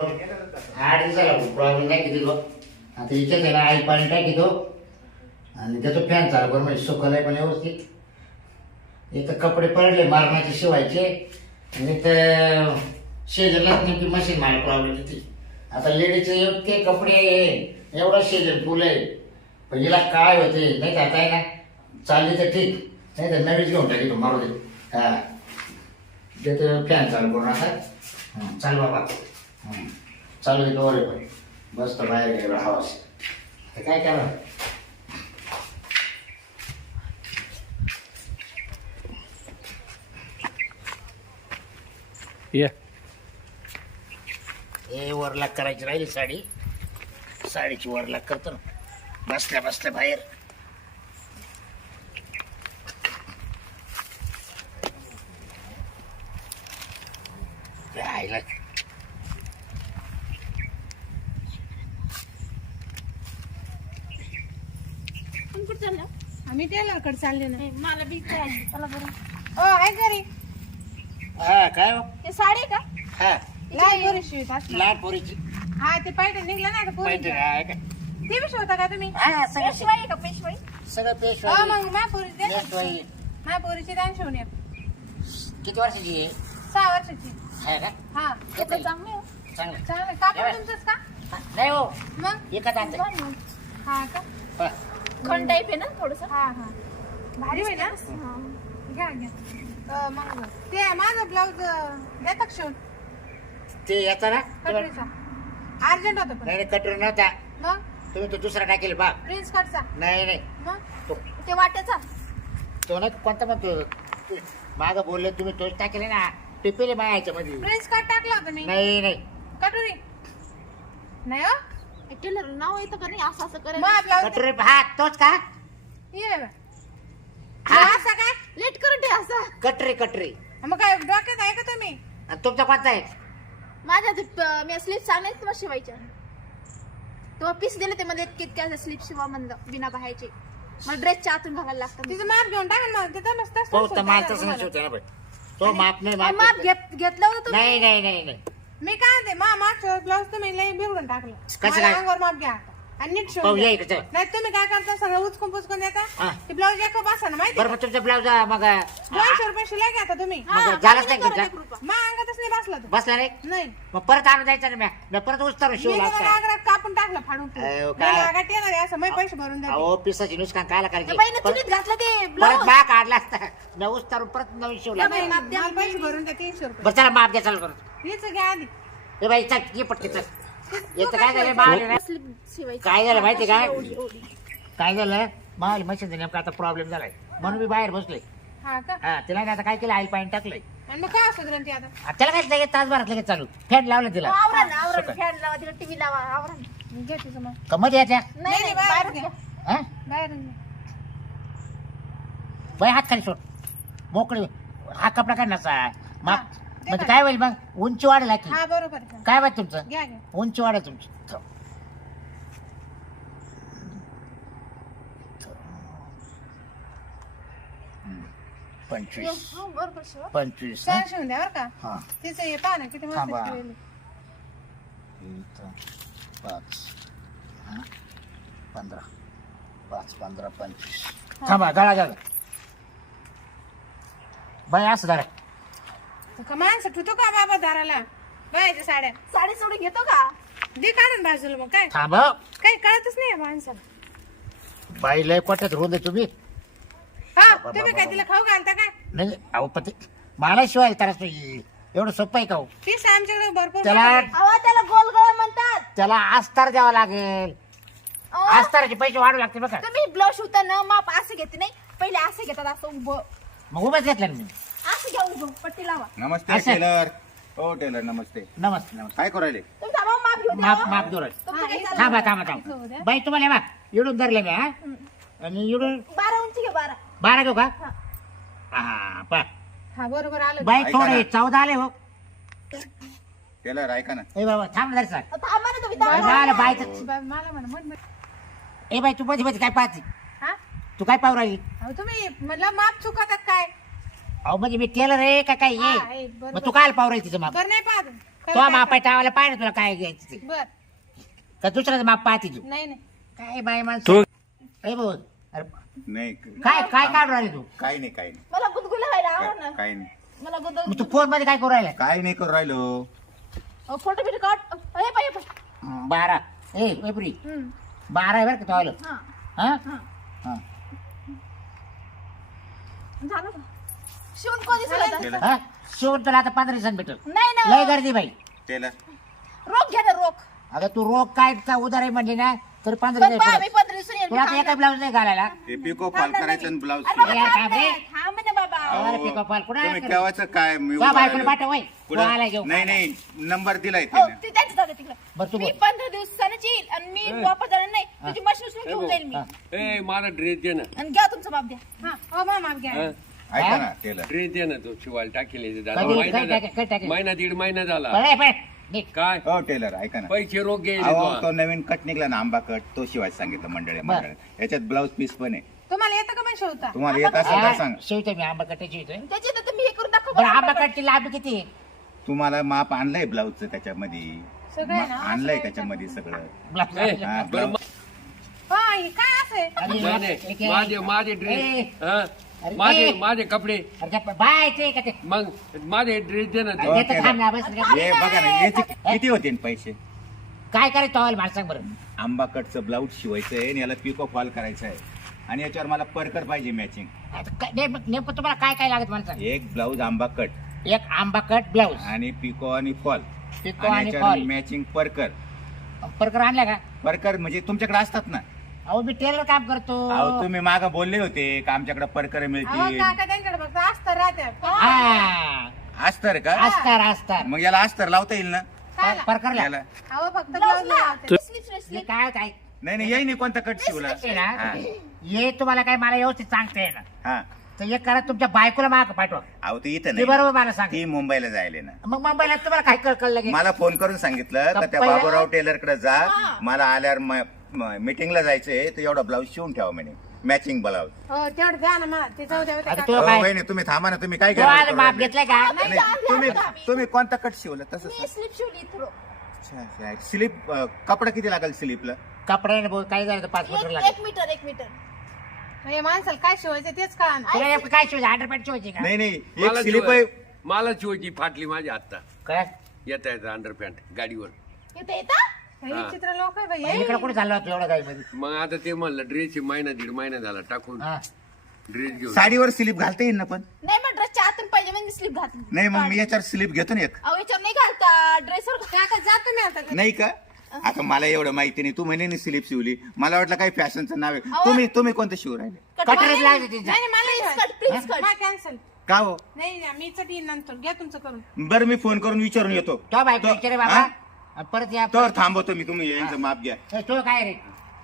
आठ दिवसाला प्रॉब्लेम नाही किती तो? आता इथेच आहे ना आई पाणी टाकी तो. आणि त्याचं फॅन चालू करून म्हणजे सुकलंय पण व्यवस्थित. इथं कपडे पडले मारण्याचे शिवायचे. आणि तर शेजारलाच नेमकी मशीन मार प्रॉब्लेम होती आता लेडीचे इतके कपडे एवढा शेजर फुल आहे. पण हिला काय होते नाही तर आता आहे ना चालली तर ठीक. नाही तर नवीच घेऊन टाकी तो मारू दे. हा. ते फॅन चालू करून आता. चालू बाबा. चालू दे डोरे पण मस्त बाहेर गेलो हवा तर काय करा ये. हे वरलाग करायची राहिली साडी. साडीची वरलाग करतो ना. बसल्या बसल्या बाहेर ते आईला पण कुठं चाललं? आम्ही टेलरकडे चालले ना. नाही, मला बी चला बरं. ओ आहे घरी. हा काय हो? हे साडी आहे का? हा. लहान पोरी शिवत असणार. लहान पोरीची. हा ते पाहिजे निघलं ना आता पाहिजे का? ते बी शिवता का तुम्ही? हा सगळं पेशवाई आहे का? पेशवाई? सगळं हो पेशवाई मग मा पोरी दे पेशवाई. मा पोरीची दान शिवून ये. किती वर्षाची आहे? सहा वर्षाची. आहे का? हा कपडे चांगले हो. चांगलं. चांगलं. कापड तुमचंच का? नाही हो. मग? एकच आणते. हा का? खण टाईप आहे ना थोडस? हा हा. भारी होईल ना? घ्या घ्या. अं, मग ते माझं ब्लाऊज देता का शिवून. ते याचा ना? कटोरीचा. अर्जंट होतं पण. नाही कटर नव्हता. मग? तुम्ही तो दुसरा टाकेल बा? प्रिन्स कटचा नाही नाही. मग? तो ते वाट्याचा. तो नाही कोणता म्हणतो माग बोलले तुम्ही तोच टाकेल ना? टिपेले माया याच्यामध्ये प्रिन्स कट टाकला होता मी. नाही नाही. कटोरी. नाही हो? टेलर नाव येतं का नाही असं असं करेल मग ब्लाऊज कटोरी हा तोच का? ये बा. हा. असं काय? लेट करून ठेव असं. कटरी कटरी मग काय डोक्यात आहे का तुम्ही? आणि तुमचा कोणता आहे? माझ्या ते प- मी स्लीप तुम्हाला शिवायच्या तो पीस दिले ते मध्ये कितक्या स्लीप शिवा म्हणलं बिना बाहायचे मला ड्रेसच्या आतून घालायला लागतं तिचं माप घेऊन टाका ना तिथं नसतं हो तर माल तसं नाही शिवते ना बाई. तो माप नाही माप माप घेत घेतलं होतं तुम्ही? नाही नाही नाही नाही. मी काय ते मा मागच्या ब्लाऊज तुम्ही लई बिघडून टाकलं. कसं मला काय? अंगावर माप घ्या. आता. आणि नीट पाहू शिवून या द्या. इकडचं नाही तुम्ही काय करता सगळं उचकून पुचकून देता हा. ते ब्लाऊज एक बसा ना माहिती बरं मग तुमचा ब्लाऊज मग दोनशे रुपये शिलाई घ्या आता तुम्ही. हा, मग झालंच कधी नाही करत तुमचा? आहे कृपा? मा अंगातच नाही बसला तो. बसला नाही? नाही. मग परत आणून द्यायचा ना म्या? म्या परत उस्तारून मी शिवला त्याला असता कापून टाकलं फाडून अहो, काय? आगात येणार आहे असं मी पैसे भरून द्या अहो पिसाची नुकसान कायला त्या करायची बाईने परत चुलीत घातलं ते परत ब्लाऊज बा काढला असता. म्या उस्तारून परत नवीन शिवला. मला पैसे भरून द्या तीनशे रुपये. बरं चला माप द्या चालू करत हेच घ्या आधी. ए बाई चल ये पटके चल. येतं काय झालं? आहे ना? शिवायची? काय झालं माहिती का? काय झालं? माल मशीनचा नेमका आता प्रॉब्लेम झालाय. म्हणून मी बाहेर बसलोय. हा का? हा तिला काय आता काय केलं? आईल पाणी टाकलंय. आणि मग काय सुधरण ती आता? आ, त्याला काय लगेच तासभरात लगेच चालू. फॅन लावलं तिला. आवरण आवरण सकाळी. फॅन लावा तिला टीव्ही लावा मध्ये येत्या? नाही नाही, नाही बाहेर बाहेर घ्या. हा? बाहेर. बाई हात खाली सोड. मोकळी. हा कपडा काय नसा माप म्हणजे? काय होईल मग उंची वाढेल की हा बरोबर आहे. काय माहिती तुमचं घ्या घ्या उंची वाढेल तुमची. पंचवीस हो, बरोबर शिवा. पंचवीस हा? द्या बरं का हा तिचं हे पहा ना किती मस्त थांबा. शिवलेली. इथं पाच हा पंधरा पाच पंधरा पंचवीस थांबा गळा गळा बाई असं धरा तर का माणसं ठुतो का बाबा दाराला? बायच्या साड्या. साडी सोडून घेतो का? दे काढून बाजूला मग काय? थांब काही कळतच नाही या माणसाला. बाई लय कोट्यात रोंद तुम्ही. हा तुम्ही काय तिला खाऊ घालता काय नाही अहो पती मला शिवाय तर एवढं सोपं आहे का हो? तीच आमच्याकडे भरपूर त्याला अहो त्याला गोल गळा म्हणतात. त्याला आस्तार द्यावा लागेल. अहो, आस्ताराचे पैसे वाढू लागतील बघा. तुम्ही ब्लाऊज शिवताना माप असं घेते नाही. पहिले असं घेतात असं उभं. मग उभंच घेतलं ना मी. असं घ्या उभं पट्टी लावा. नमस्ते असं. टेलर. हो टेलर नमस्ते. नमस्ते नमस्ते. काय करायले घेऊ द्या. हो. तुमचं काय हा, चाललंय? थांबा थांबा थांबा. बाई तुम्हाला हे बघ इडून धरले मी हा. आणि इडून बारा उंची घे बारा. बारा घेऊ का? हा. हा पा हा बरोबर आलं. बाई ऐका थोडे ना. चौदा आले हो. टेलर ऐका ना. ए बाबा थांब जरा सर. अहो, थांबा ना तुम्ही बाई, थांबा. मला बायचं बा- मला म्हणा म्हण. म्हण. ए बाई तू मध्ये मध्ये काय पाहते? हा? तू काय पाहू राहिली? अहो तुम्ही म्हटलं माप चुकतात काय? अहो म्हणजे मी टेलर आहे का काय हा, ये बरोबर. मग तू काय राहिली तिचं माप? बरं नाही पाहत. तो माप आहे टावायला पाहिजे तुला काय घ्यायचं ते. बर. का दुसऱ्याचं माप पाहते तू? नाही नाही. काय बाई माणसं? ए भाऊ अरे नाही काय काय काढून राहिले तू? काही नाही काही नाही. मला गुदगुला व्हायला आवड ना. काही नाही. मला मग गुदगुल तू फोनमध्ये काय करू राहिला? काही नाही करू राहिलो. फोटो बिटो काढ. हे पाय हे पाय. बारा. ए एप्रिल हम्म. बारा आहे बरं का तो आलं? हा. हा? हा. हा. झालं का? शिवून कोण? टेलर हा? शिवून तुला आता पंधरा दिवसांनी भेटल. नाही ना लय गर्दी बाई. टेलर रोख घ्या ना रोख अगं तू रोग काय का उदार आहे म्हणजे ना तर पंधरा पण दिवस पहा, पंधरा दिवसून येईल तुला एका ब्लाऊज नाही घालायला? ते पिको फॉल करायचं आणि ब्लाऊज अरे बाबा, यार, थांब काय ना, रे? थांब ना बाबा. अरे पिको फॉल कुठं आहे? तुम्ही केव्हाच काय मी तुझ्या उभा बायकोला राहिलो. पाठव तू कुठं? घेऊन. नाही नाही नंबर दिलाय हो ते त्यांचं बरं तू मी बोल. पंधरा दिवसानंच येईल आणि मी वापस जाणार नाही. तुझी मशीन उचलून घेऊन जाईल मी. हा. ए ड्रेस दे ना. आणि घ्या तुमचं बाप द्या. हा. हो मामा घ्या. हा? ऐका ना टेलर ड्रेस दे ना तो दादा. कधी- महिना टाकेल- टाकेल? दीड महिना झाला. निघ. काय? हो टेलर ऐका ना. पैसे रोग घे अहो तो नवीन कट निघला ना आंबा कट तो शिवाय सांगितलं मंडळी बरं. मंडळी. याच्यात ब्लाऊज पीस पण आहे. तुम्हाला येतं का मग शिवता? तुम्हाला येत असेल तर सांग. शिवतो मी आंबा कट्टे शिवतोय त्याची तर तुम्ही हे करून दाखव बरं आंबा कट्टी लांबी किती आहे? तुम्हाला माप आणलंय ब्लाऊजचं त्याच्यामध्ये. सगळं आहे आणलंय त्याच्यामध्ये सगळं. ब्लाऊज हा, बरं. हा हे काय असं. माझे माझे ए, ड्रेस. हा? अरे, माझे. माझे कपडे अरे, त्या बाय ते का ते? मग माझे ड्रेस दे ना ते. ते तर थांब ना, बस. हे बघा ना याचे किती होते पैसे? काय करायचं तवाल मला सांग बरं. आंबा कटचं ब्लाऊज शिवायचं आहे आणि याला पिको फॉल करायचं आहे. आणि याच्यावर मला परकर पाहिजे मॅचिंग आता काय- नेम- नेमकं तुम्हाला काय काय लागत मला सांग. एक ब्लाऊज आंबा कट एक आंबा कट ब्लाऊज आणि पिको आणि फॉल पिको आणि आणि याच्यावर फॉल मॅचिंग परकर परकर आणला का? परकर म्हणजे तुमच्याकडे असतात ना. अहो मी टेलर काम करतो. अहो तुम्ही माग बोलले होते का आमच्याकडे परकर अहो मिळतील? काका त्यांच्याकडे फक्त असतं राहत्या हा. अस्तर का? असतात असतात मग याला अस्तर लावता येईल ना? खायला परकरला. याला. अहो फक्त ब्लाऊज ब्लाऊज लावते. स्लीप हे स्लीप काय काय नाही नाही येई नाही कोणता कट शिवला. हे ना, हा. हे तुम्हाला काय मला व्यवस्थित सांगता येणार हा. तर एक करा तुमच्या बायकोला माग पाठवा. अहो ते इथं ते नाही. बरोबर मला सांग. ती मुंबईला जायले ना. मग मुंबईला तुम्हाला काय कळ कळलं मला फोन करून सांगितलं का त्या बाबूराव टेलरकडे जा. मला आल्यावर मीटिंगला जायचंय तर एवढा ब्लाऊज शिवून ठेवा म्हणे. मॅचिंग ब्लाऊज हो तेवढं द्या ना मला ते जाऊ द्या बरं आता काका. तो काय? वहिनी तुम्ही थांबा ना तुम्ही काय तो आज करू माप? घेतलाय का? नाही, तुम्ही कोणता कट शिवला? तसं मी स्लीप शिवली थोडं स्लिप कपडा किती लागेल स्लिपला कपड्याने भाऊ काय झालं पाच मीटर एक लागेल. एक मीटर एक मीटर. हे माणसाला काय शिवायचं तेच तुला नेमकं काय शिवायचं? हंड्रेड पॅन्ट शिवायची का? नाही नाही. एक मला स्लिप आहे. मला शिवायची फाटली माझी आत्ता. काय? येता येतं अंडर पॅन्ट गाडीवर. येतं येतं? हे. चित्र लोक आहे बाई इकडे कुठे चाललो होतो एवढा काही मध्ये? मग आता ते म्हणलं ड्रेस महिना दीड महिना झाला टाकून हा. ड्रेस घेऊन. साडीवर स्लिप घालता येईल ना पण? नाही मग ड्रेसच्या आतून पाहिजे म्हणजे स्लीप घातली. नाही मग मी याच्यावर स्लिप घेतो ना एक. अहो याच्यावर नाही घालता. ड्रेसवर काका आता. नाही का? आता मला एवढं माहिती नाही. तू म्हणे स्लिप शिवली. मला वाटलं काही फॅशनचं नाव आहे. तुम्ही तुम्ही कोणतं शिव राहिले? कटरच नाही. मला कट प्लीज कट हा? कॅन्सल का हो? नाही मी नंतर. घ्या तुमचं करून. बरं मी फोन करून विचारून येतो. तो बायको विचारे बाबा. हा? आणि परत या तर थांबवतो मी तुम्ही यांचं माप घ्या. ए, तो काय रे?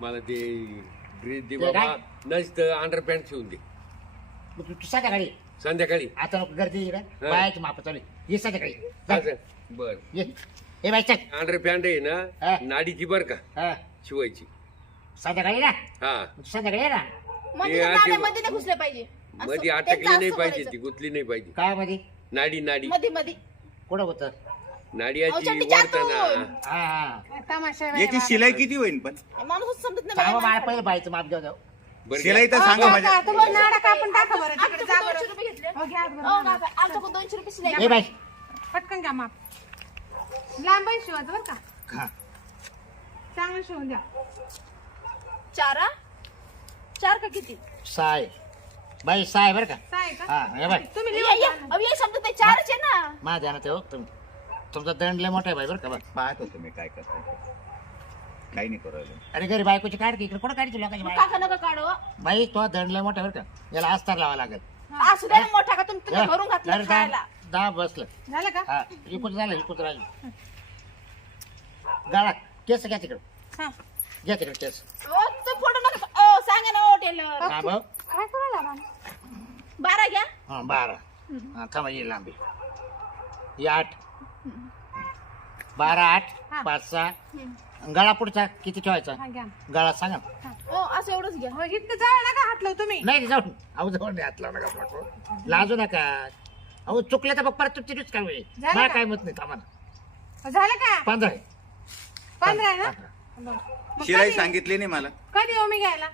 मला ते ड्रेस दे ते बाबा. काय? नसतं अंडर पॅन्ट शिवून दे. तू तू संध्याकाळी संध्याकाळी. आता नको गर्दी इकडे. हा. बायाची माप चालू आहे. ये संध्याकाळी जा. बर. ये. ए बाई चल. अंडर पॅन्ट आहे हा. ना नाडीची बर का? हा. शिवायची. संध्याकाळी ना? हा. तू संध्याकाळी ये ना. ते आधी- नाही घुसले पाहिजे. असं. मध्ये त्यांचं अटकली नाही असं पाहिजे करायचं. ती गुतली नाही पाहिजे. काय मध्ये? नाडी नाडी. मध्ये मध्ये. कुठं होतं? नाडी अहो, अशी चड्डीच्या वरताना आतून. हा हा. तमाशा आहे याची. शिलाई किती होईल पण? माणूस समजत नाही सांगा बाया मला माणसाला. पहिलं बाईचं माप शिलाई तर सांगा माझ्या. तुम्ही नाडा कापून टाका बरं तिकडे आमच्याकडून जा दोनशे बरं रुपये घेतले. हो घ्या बरं. हो काका, आमच्याकडून दोनशे रुपये शिलाई ए बाई. पटकन घ्या माप. लांब शिवायचं बरं का? हा. चांगलं शिवून द्या. चारा? चार का किती? साय. बाई साय बरं का? काय का? हा हे बाई. तुम्ही ये, लिहून ये. द्या ना. अहो, हे शब्द ते चारच आहे ना. माझ्या ध्यानात आहे हो तुम- तुमचा दंड लय मोठा आहे बाई बरं का बा पाहतो तुम्ही काय करता काही नाही करू राहिले. अरे घरी बायकोची काढ की इकडे कुठं काढायची लोकांची काका नका काढू. बाई तो दंड लय मोठा आहे बरं का. याला अस्तर लावा लागेल. असू द्या ना मोठा का तुम्ही तुम्ही भरून घातलं खायला. दहा बसलं. झालं का? हा इकून झालं इकून राहिलं गाळा केस घ्या तिकडं. हा. घ्या तिकडे केस. ओ तो फोटो नका ओ सांगा ना ओ टेलर हा भाऊ. काय करायला बाबा? बारा घ्या. हा बारा. हा थांबा येईल लांबी. ही आठ. बारा आठ हा. पाच सहा. गळा पुढचा किती ठेवायचा? हा घ्या. गळा सांगा. ओ असं एवढंच घ्या. हो इतकं जाळ नका हाटलो तुम्ही. नाही जाऊन अहो नाही हात लावू नका आपला. लाजू नका. अहो चुकलं तर मग परत तुमची काय होईल? झालं मला का? काय मत नाही थांबा ना. झालं का? पंधरा आहे. पंधरा ना? बरं. मग शिलाई कधी- सांगितली नाही मला. कधी येऊ मी घ्यायला?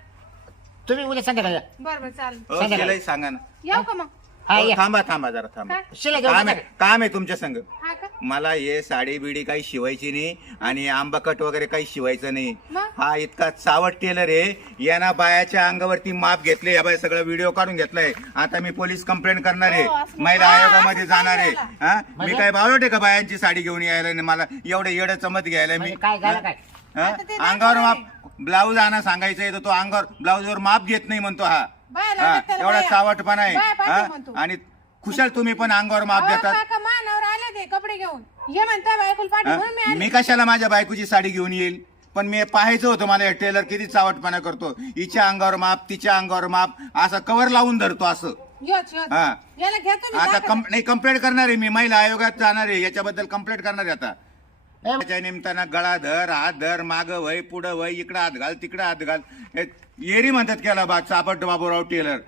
तुम्ही उद्या संध्याकाळी या. बरं बरं चालेल. हो, सांगा ना. शिलाई सांगा ना. येऊ का मग? हा या. थांबा थांबा जरा थांबा. काय शिला घेऊन काम. आहे काम आहे तुमच्या संग. हा का? मला हे साडी बिडी काही शिवायची नाही आणि आंबाकट वगैरे काही शिवायचं नाही. मग? हा इतका चावट टेलर आहे. यांना बायाच्या अंगावरती माप घेतले या बाय सगळं व्हिडिओ काढून घेतलाय. आता मी पोलीस कंप्लेंट करणार आहे. हो, असं- महिला हा, आयोगामध्ये असं जाणार आहे. हा? मी म्हणजे? काय बावटे का बायांची साडी घेऊन यायला आणि मला एवढं येडं चमत घ्यायला मी? म्हणजे काय झालं काय? हा? आता ते अंगावर दाखवणार माप ब्लाऊज आणा सांगायचंय तर तो अंगावर ब्लाऊजवर माप घेत नाही म्हणतो हा. बाया हा, लागतात त्याला एवढा बाया. चावटपणा आहे बाया पाहिजे हा? म्हणतो. आणि खुशाल तुम्ही पण अंगावर माप अहो, देतात काका मानावर आले ते कपडे घेऊन ये म्हणता बायकुल पाठी हा? म्हणून मी आले मी कशाला माझ्या बायकोची साडी घेऊन येईल पण मी पाहायचं होतं मला टेलर किती चावटपणा करतो हिच्या अंगावर माप तिच्या अंगावर माप असं कवर लावून धरतो असं योच योच हा. याला घेतो मी आता. कम- नाही कंप्लेंट करणार आहे मी महिला आयोगात जाणार आहे याच्याबद्दल कंप्लेंट करणार आहे आता त्याच्या निमित्तानं गळा धर हात धर माग वय पुढं वय इकडं हात घाल तिकडं हात घाल. हे येरी म्हणतात केला बा चापट बाबूराव टेलर.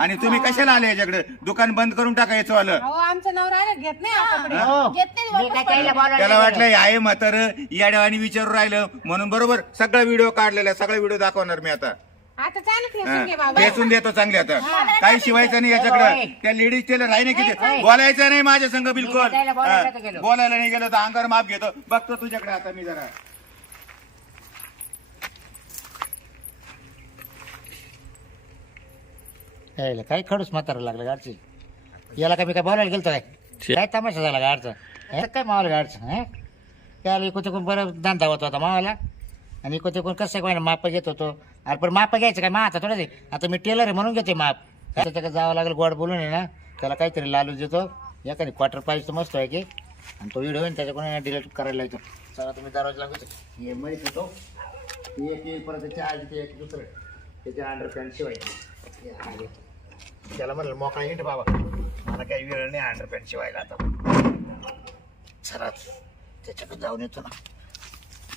आणि तुम्ही कशाला आले याच्याकडे? दुकान बंद करून टाकायचं आलं अहो आमचं नवरा आले घेत नाही हा कपडे हो. घेत नाही, मी वापस काय त्याला नाही वाटलं आहे म्हातार याड्यावानी विचारून राहिलं. म्हणून बरोबर सगळा व्हिडिओ काढलेला आहे, सगळा व्हिडिओ दाखवणार मी आता. आता चालू. ठेसून घे बाबा. ठेचून देतो चांगले आता. काही शिवायचं नाही याच्याकडे. त्या लेडीज टेलर आहे ना किती बोलायचं नाही माझ्या संघ बिलकुल. त्याला बोलायला तर हा. गेलो. बोलायला नाही गेलो तर अंगावर माप घेतो. बघतो तुझ्याकडे आता मी जरा. यायला काय खडूस म्हातारा लागलं गाडची? याला काय मी काय बोलायला गेलतो काय? काय तमाशा झाला गाडचा? हे काय मावाला गाडचं हा? त्याला इकडे तिकडून बरं धंदा होत होता मावाला. आणि इकडे तिकडून कसं काय माप घेत होतो? अरे पण माप घ्यायचं काय? मा आता थोडं ते. आता मी टेलर आहे म्हणून घेते माप. त्याच्याकडे जावं लागेल गोड बोलून आहे ना त्याला काहीतरी लालू देतो. एखादी क्वार्टर पाहिजे तर मस्त आहे की. आणि तो व्हिडिओ त्याच्याकडून डिलीट करायला येतो चला तुम्ही दरवाजा लागतो हे माहीत होतो. एक एक परत त्याच्या आधी ते एक दुसरं. त्याच्या अंडरपॅन्ट शिवायची त्याला म्हणलं मोकळा हिंड बाबा. मला काही वेळ नाही अंडरपॅन्ट शिवायला आता. चला त्याच्याकडे जाऊन येतो ना.